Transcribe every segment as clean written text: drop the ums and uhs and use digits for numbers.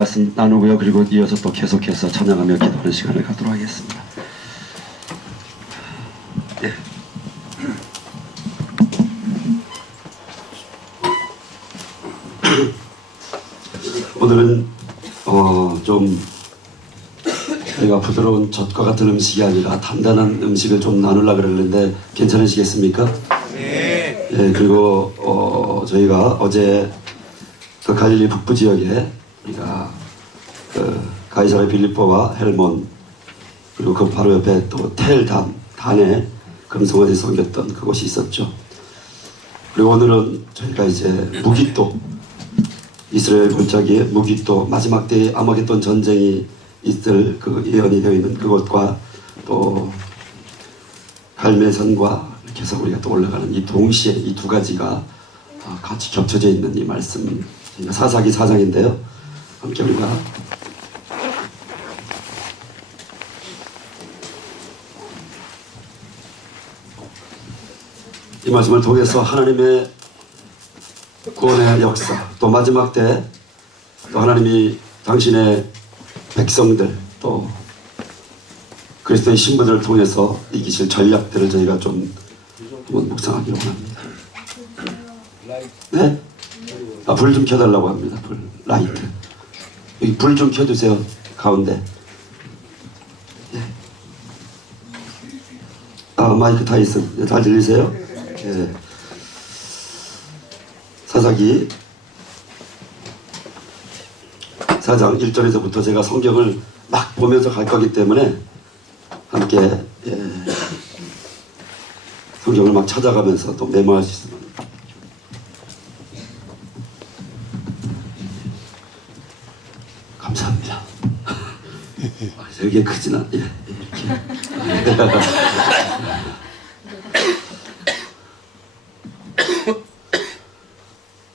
말씀 나누고요. 그리고 이어서 또 계속해서 찬양하며 기도하는 시간을 갖도록 하겠습니다. 예. 오늘은 좀 저희가 부드러운 젖과 같은 음식이 아니라 단단한 음식을 좀 나누려고 그러는데 괜찮으시겠습니까? 네. 예, 그리고 저희가 어제 그 갈릴리 북부 지역에 우리가 가이사랴 빌립보와 헬몬 그리고 그 바로 옆에 또 단에 금송아지 섬겼던 그곳이 있었죠. 그리고 오늘은 저희가 이제 무기또 이스라엘 골짜기에 무기또 마지막 때에 아마겟돈 전쟁이 있을 그 예언이 되어 있는 그곳과 또 갈매산과 이렇게 해서 우리가 또 올라가는 이 동시에 이 두 가지가 같이 겹쳐져 있는 이 말씀 사사기 4장인데요. 함께 우리가 이 말씀을 통해서 하나님의 구원의 역사 또 마지막 때 또 하나님이 당신의 백성들 또 그리스도의 신부들을 통해서 이기실 전략들을 저희가 좀 한번 묵상하기로 합니다. 네? 불 좀 켜달라고 합니다. 불 라이트 여기 불 좀 켜주세요. 가운데. 예. 마이크 타이슨 잘 들리세요? 예. 사사기 4장 1절에서부터 제가 성경을 막 보면서 갈 거기 때문에 함께 성경을 막 찾아가면서 또 메모할 수 있습니다. 감사합니다. 이게 크진 않, 예, 이렇게.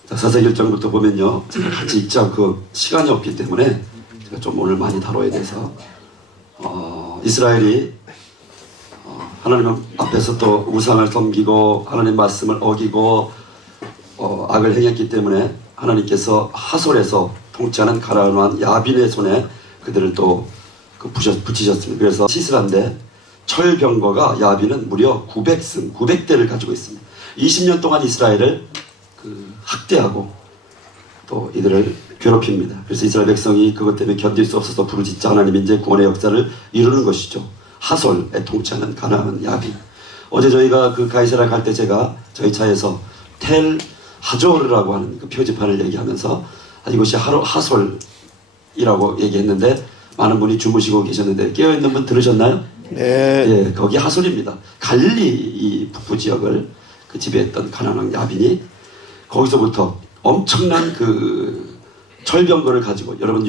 자, 사사기 1장부터 보면요. 제가 같이 읽지 않고 시간이 없기 때문에 제가 좀 오늘 많이 다뤄야 돼서 이스라엘이 하나님 앞에서 또 우상을 섬기고 하나님 말씀을 어기고 악을 행했기 때문에 하나님께서 하솔에서 통치하는 가나안 왕 야빈의 손에 그들을 또 붙이셨습니다. 그래서 시스라인데 철병거가 야빈은 무려 900대를 가지고 있습니다. 20년 동안 이스라엘을 학대하고 또 이들을 괴롭힙니다. 그래서 이스라엘 백성이 그것 때문에 견딜 수 없어서 부르짖자 하나님이 이제 구원의 역사를 이루는 것이죠. 하솔에 통치하는 가나안 야빈. 어제 저희가 그 가이사랴 갈 때 제가 저희 차에서 텔 하조르라고 하는 그 표지판을 얘기하면서 이것이 하솔이라고 얘기했는데 많은 분이 주무시고 계셨는데 깨어있는 분 들으셨나요? 네. 예, 거기 하솔입니다. 갈릴리 이 북부 지역을 그 지배했던 가나안 왕 야빈이 거기서부터 엄청난 그 철병거를 가지고 여러분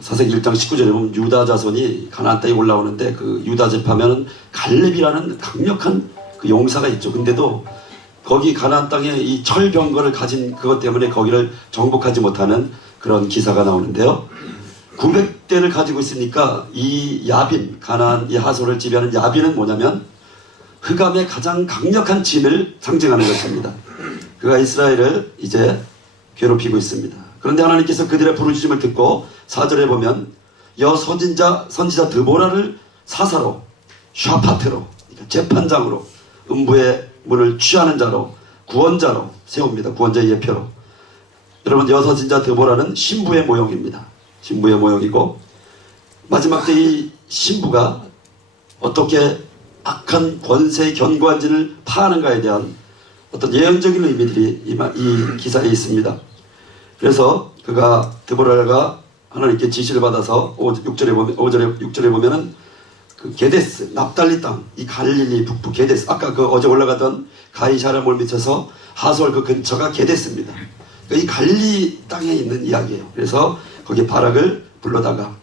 사사기 1장 19절에 보면 유다 자손이 가나안 땅에 올라오는데 그 유다 집하면은 갈렙이라는 강력한 그 용사가 있죠. 근데도 거기 가나안 땅에 이 철병거를 가진 그것 때문에 거기를 정복하지 못하는 그런 기사가 나오는데요. 900대를 가지고 있으니까 이 야빈 가나안 이 하솔을 지배하는 야빈은 뭐냐면 흑암의 가장 강력한 진을 상징하는 것입니다. 그가 이스라엘을 이제 괴롭히고 있습니다. 그런데 하나님께서 그들의 부르짖음을 듣고 4절에 보면 선지자 드보라를 사사로 샤파테로 그러니까 재판장으로 음부의 문을 취하는 자로 구원자로 세웁니다. 구원자의 예표로. 여러분 여선지자 드보라는 신부의 모형입니다. 신부의 모형이고 마지막 때 이 신부가 어떻게 악한 권세의 견고한지를 파하는가에 대한 어떤 예언적인 의미들이 이 기사에 있습니다. 그래서 그가 드보라가 하나님께 지시를 받아서 6절에 보면은 그 게데스 납달리 땅 이 갈릴리 북부 게데스 아까 그 어제 올라가던 가이사랴 몰 밑에서 하솔 그 근처가 게데스입니다. 그러니까 이 갈릴리 땅에 있는 이야기예요. 그래서 거기 바락을 불러다가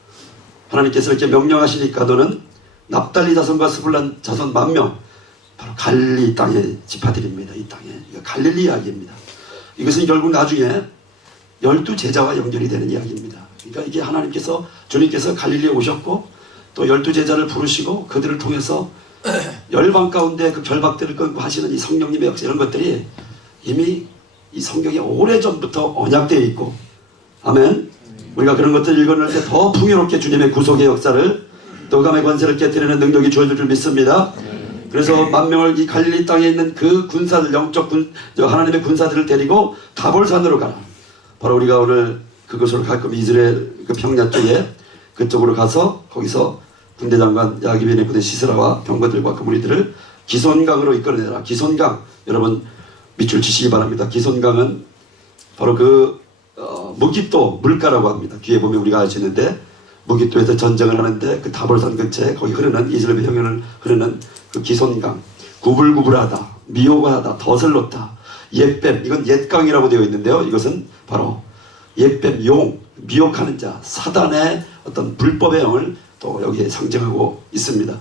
하나님께서 이렇게 명령하시니까 너는 납달리 자손과 스불란 자손 10,000명 바로 갈릴리 땅의 지파들입니다. 이 땅에 갈릴리 이야기입니다. 이것은 결국 나중에 12제자와 연결이 되는 이야기입니다. 그러니까 이게 하나님께서 주님께서 갈릴리에 오셨고 또 12제자를 부르시고 그들을 통해서 열방 가운데 그 결박들을 끊고 하시는 이 성령님의 역사 이런 것들이 이미 이 성경에 오래전부터 언약되어 있고 아멘. 우리가 그런 것들을 읽어낼 때 더 풍요롭게 주님의 구속의 역사를 도감의 권세를 깨뜨리는 능력이 주어질 줄 믿습니다. 그래서 만명을 이 갈릴리 땅에 있는 그 군사들, 영적 하나님의 군사들을 데리고 다볼산으로 가라. 바로 우리가 오늘 그곳으로 갈 겁니다. 이스라엘 그 평야 쪽에 그쪽으로 가서 거기서 군대장관 야기벤의 부대 시스라와 병거들과 그 무리들을 기손강으로 이끌어내라. 기손강, 여러분 밑줄 치시기 바랍니다. 기손강은 바로 그 무깃도 물가라고 합니다. 뒤에 보면 우리가 알 수 있는데 무깃도에서 전쟁을 하는데 그 다볼산 근처에 거기 흐르는 이스라엘 평야를 흐르는 그 기손강, 구불구불하다, 미호가하다, 덫을 놓다, 옛뱀, 이건 옛강이라고 되어 있는데요. 이것은 바로 옛뱀, 용, 미혹하는 자, 사단의 어떤 불법의 영을 또 여기에 상징하고 있습니다.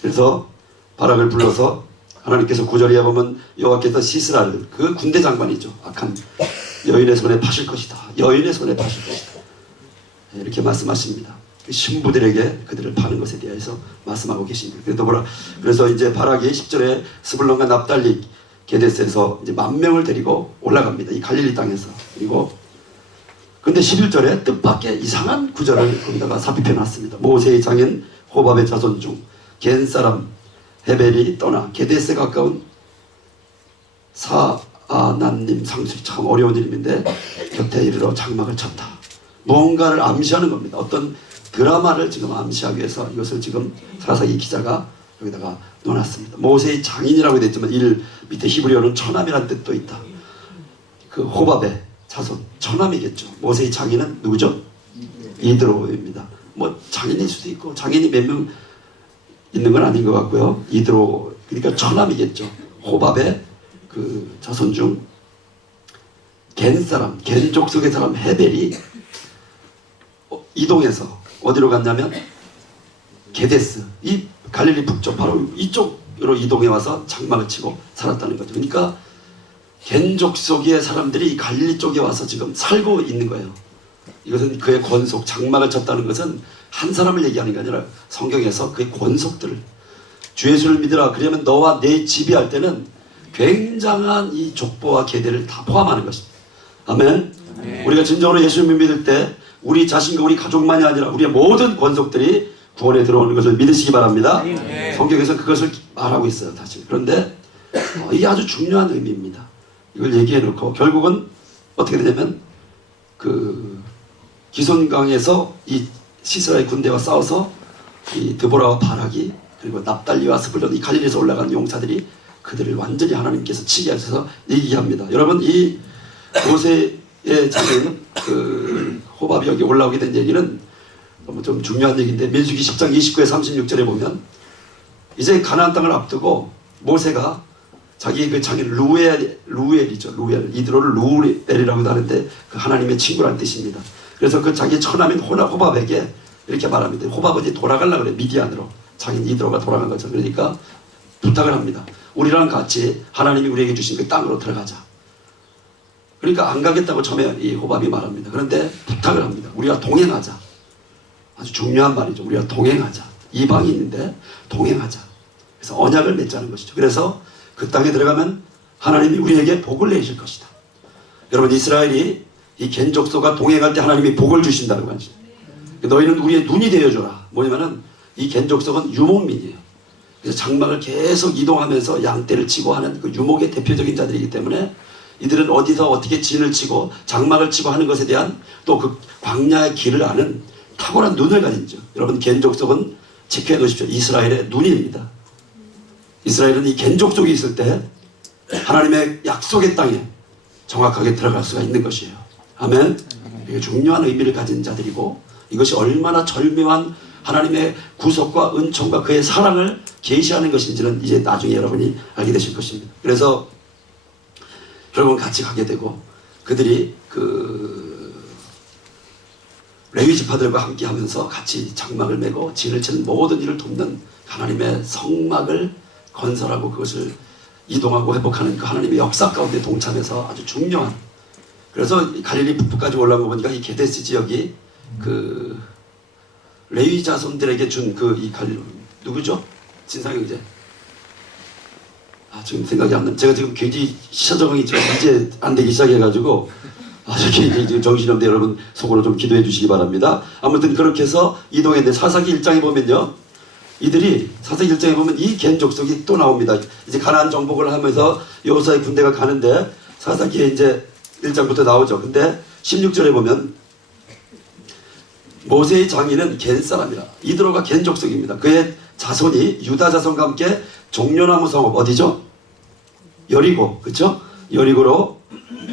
그래서 바락을 불러서 하나님께서 9절에 보면 여호와께서 시스라를, 그 군대 장관이죠, 악한 여인의 손에 파실 것이다. 여인의 손에 파실 것이다. 이렇게 말씀하십니다. 그 신부들에게 그들을 파는 것에 대해서 말씀하고 계십니다. 그래서 이제 바락이 10절에 스불론과 납달리 게데스에서 이제 10,000명을 데리고 올라갑니다. 이 갈릴리 땅에서. 그리고 근데 11절에 뜻밖의 이상한 구절을 거기다가 삽입해 놨습니다. 모세의 장인 호밥의 자손 중 겐 사람 헤벨이 떠나 게데스에 가까운 사아난님 상술이 참 어려운 이름인데 곁에 이르러 장막을 쳤다. 무언가를 암시하는 겁니다. 어떤 드라마를 지금 암시하기 위해서 이것을 지금 사사기 기자가 여기다가 넣어놨습니다. 모세의 장인이라고 되어 있지만 밑에 히브리어는 처남이라는 뜻도 있다. 그 호밥의 자손, 처남이겠죠. 모세의 장인은 누구죠? 이드로입니다. 뭐 장인일 수도 있고 장인이 몇 명 있는 건 아닌 것 같고요. 이드로, 그러니까 처남이겠죠. 호밥의 그 자손 중 겐 사람, 겐 족속의 사람 헤벨이 이동해서 어디로 갔냐면 게데스, 이 갈릴리 북쪽 바로 이쪽으로 이동해 와서 장막을 치고 살았다는 거죠. 그러니까 겐 족속의 사람들이 이 갈릴리 쪽에 와서 지금 살고 있는 거예요. 이것은 그의 권속, 장막을 쳤다는 것은 한 사람을 얘기하는 게 아니라 성경에서 그의 권속들을, 주 예수를 믿으라 그러면 너와 내 집이 할 때는 굉장한 이 족보와 계대를 다 포함하는 것입니다. 아멘. 우리가 진정으로 예수님을 믿을 때 우리 자신과 우리 가족만이 아니라 우리의 모든 권속들이 구원에 들어오는 것을 믿으시기 바랍니다. 성경에서 그것을 말하고 있어요, 사실. 그런데 이게 아주 중요한 의미입니다. 이걸 얘기해 놓고 결국은 어떻게 되냐면 그 기손강에서 이 시스라의 군대와 싸워서 이 드보라와 바락이 그리고 납달리와 스불론, 이 갈릴리에서 올라간 용사들이 그들을 완전히 하나님께서 치게 하셔서 얘기합니다. 여러분, 이 모세의 자손 그 호밥이 여기 올라오게 된 얘기는 너무 좀 중요한 얘기인데, 민수기 10장 29에 36절에 보면 이제 가나안 땅을 앞두고 모세가 자기 그 장인 루엘이죠. 이드로를 루엘이라고도 하는데 그 하나님의 친구라는 뜻입니다. 그래서 그 자기 처남인 호밥에게 이렇게 말합니다. 호밥은 이제 돌아가려고 그래, 미디안으로. 장인 이드로가 돌아간 거죠. 그러니까 부탁을 합니다. 우리랑 같이 하나님이 우리에게 주신 그 땅으로 들어가자. 그러니까 안 가겠다고 처음에 이 호밥이 말합니다. 그런데 부탁을 합니다. 우리가 동행하자. 아주 중요한 말이죠. 우리가 동행하자. 이방인인데 동행하자. 그래서 언약을 맺자는 것이죠. 그래서 그 땅에 들어가면 하나님이 우리에게 복을 내실 것이다. 여러분, 이스라엘이 이 겐족소가 동행할 때 하나님이 복을 주신다는 거죠. 너희는 우리의 눈이 되어줘라. 뭐냐면은 이 겐족속은 유목민이에요. 그래서 장막을 계속 이동하면서 양떼를 치고 하는 그 유목의 대표적인 자들이기 때문에 이들은 어디서 어떻게 진을 치고 장막을 치고 하는 것에 대한 또 그 광야의 길을 아는 탁월한 눈을 가진죠. 여러분, 겐족속은 체크해 놓으십시오. 이스라엘의 눈입니다. 이스라엘은 이 겐족속이 있을 때 하나님의 약속의 땅에 정확하게 들어갈 수가 있는 것이에요. 아멘. 이게 중요한 의미를 가진 자들이고, 이것이 얼마나 절묘한 하나님의 구속과 은총과 그의 사랑을 계시하는 것인지는 이제 나중에 여러분이 알게 되실 것입니다. 그래서 결국은 같이 가게 되고, 그들이 그 레위 지파들과 함께 하면서 같이 장막을 메고 진을 치는 모든 일을 돕는 하나님의 성막을 건설하고 그것을 이동하고 회복하는 그 하나님의 역사 가운데 동참해서 아주 중요한, 그래서 갈릴리 북부까지 올라온 거 보니까 이 게데스 지역이 그 레위 자손들에게 준 그 이 누구죠? 진상형제. 지금 생각이 안 나. 제가 지금 굉장히 시차 적응이 지금 이제 안 되기 시작해가지고 저기 지금 정신없는데 여러분 속으로 좀 기도해 주시기 바랍니다. 아무튼 그렇게 해서 이동했는데 사사기 1장에 보면요. 이들이 사사기 1장에 보면 이 겐 족속이 또 나옵니다. 이제 가나안 정복을 하면서 여호수아의 군대가 가는데 사사기에 이제 1장부터 나오죠. 근데 16절에 보면 모세의 장인은 겐 사람이라. 이드로가 겐 족속입니다. 그의 자손이 유다 자손과 함께 종려나무 성읍 어디죠? 여리고, 그렇죠? 여리고로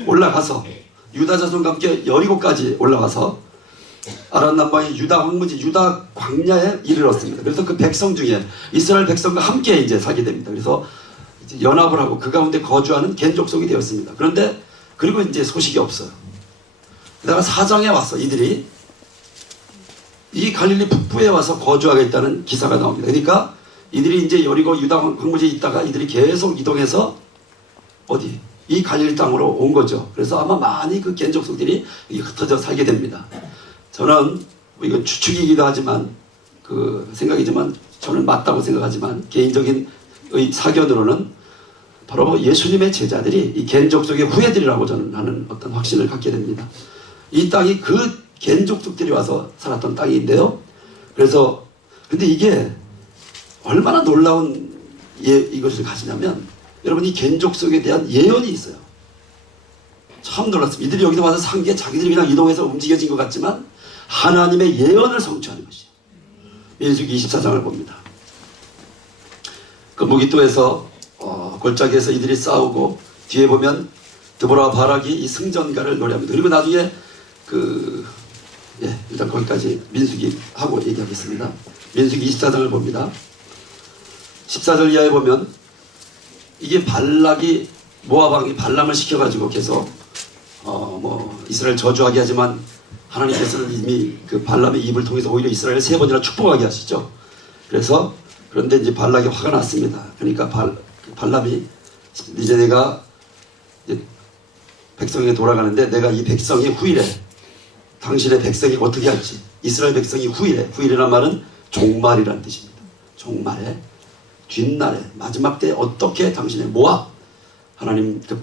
올라가서 유다 자손과 함께 여리고까지 올라가서 아람 남방의 유다 황무지 유다 광야에 이르렀습니다. 그래서 그 백성 중에 이스라엘 백성과 함께 이제 살게 됩니다. 그래서 이제 연합을 하고 그 가운데 거주하는 겐 족속이 되었습니다. 그런데 그리고 이제 소식이 없어요. 내가 사장에 와서 이들이 이 갈릴리 북부에 와서 거주하겠다는 기사가 나옵니다. 그러니까 이들이 이제 여리고 유다 황무지에 있다가 이들이 계속 이동해서 어디? 이 갈릴리 땅으로 온 거죠. 그래서 아마 많이 그 겐 족속들이 흩어져 살게 됩니다. 저는 이건 추측이기도 하지만 그 생각이지만 저는 맞다고 생각하지만 개인적인 사견으로는 바로 예수님의 제자들이 이 겐 족속의 후예들이라고 저는 하는 어떤 확신을 갖게 됩니다. 이 땅이 그 겐 족속들이 와서 살았던 땅인데요. 그래서 근데 이게 얼마나 놀라운 이것을 가지냐면 여러분 이 겐 족속에 대한 예언이 있어요. 참 놀랐습니다. 이들이 여기서 와서 산 게 자기들이 그냥 이동해서 움직여진 것 같지만 하나님의 예언을 성취하는 것이에요. 민수기 24장을 봅니다. 그 무기토에서 골짜기에서 이들이 싸우고 뒤에 보면 드보라와 바락이 이 승전가를 노래합니다. 그리고 나중에 일단 거기까지 민수기 하고 얘기하겠습니다. 민수기 24장을 봅니다. 14절 이하에 보면 이게 발락이 모압 왕이 발람을 시켜가지고 계속 이스라엘 저주하게 하지만 하나님께서는 이미 그 발람의 입을 통해서 오히려 이스라엘을 3번이나 축복하게 하시죠. 그런데 이제 발락이 화가 났습니다. 그러니까 발람이 이제 내가 이제 백성에게 돌아가는데 내가 이 백성이 후일에 당신의 백성이 어떻게 할지 이스라엘 백성이 후일이라는 말은 종말이라는 뜻입니다. 종말에 뒷날에 마지막 때 어떻게 당신의 모압 하나님 그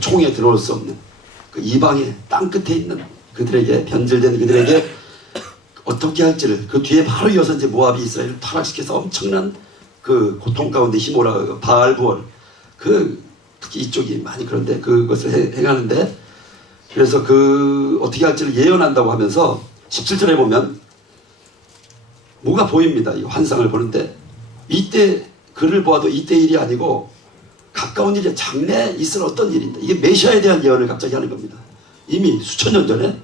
총에 들어올 수 없는 그 이방의 땅 끝에 있는 그들에게 변질된 그들에게 어떻게 할지를 그 뒤에 바로 이어서 이제 모압이 이스라엘을 타락시켜서 엄청난 그 고통 가운데 힘오라 바알부월 특히 이쪽이 많이 그런데 그것을 행하는데 그래서 어떻게 할지를 예언한다고 하면서 17절에 보면 뭐가 보입니다. 이 환상을 보는데 이때 그를 보아도 이때 일이 아니고 가까운 일이 장래에 있을 어떤 일인데 이게 메시아에 대한 예언을 갑자기 하는 겁니다. 이미 수천 년 전에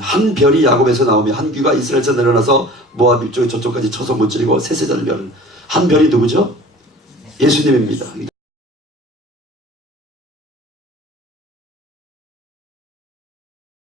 한 별이 야곱에서 나오며 한 귀가 이스라엘에서 내려나서 모압 이쪽에 저쪽까지 쳐서 무찌르고 세세자를 멸한 한 별이 누구죠? 예수님입니다.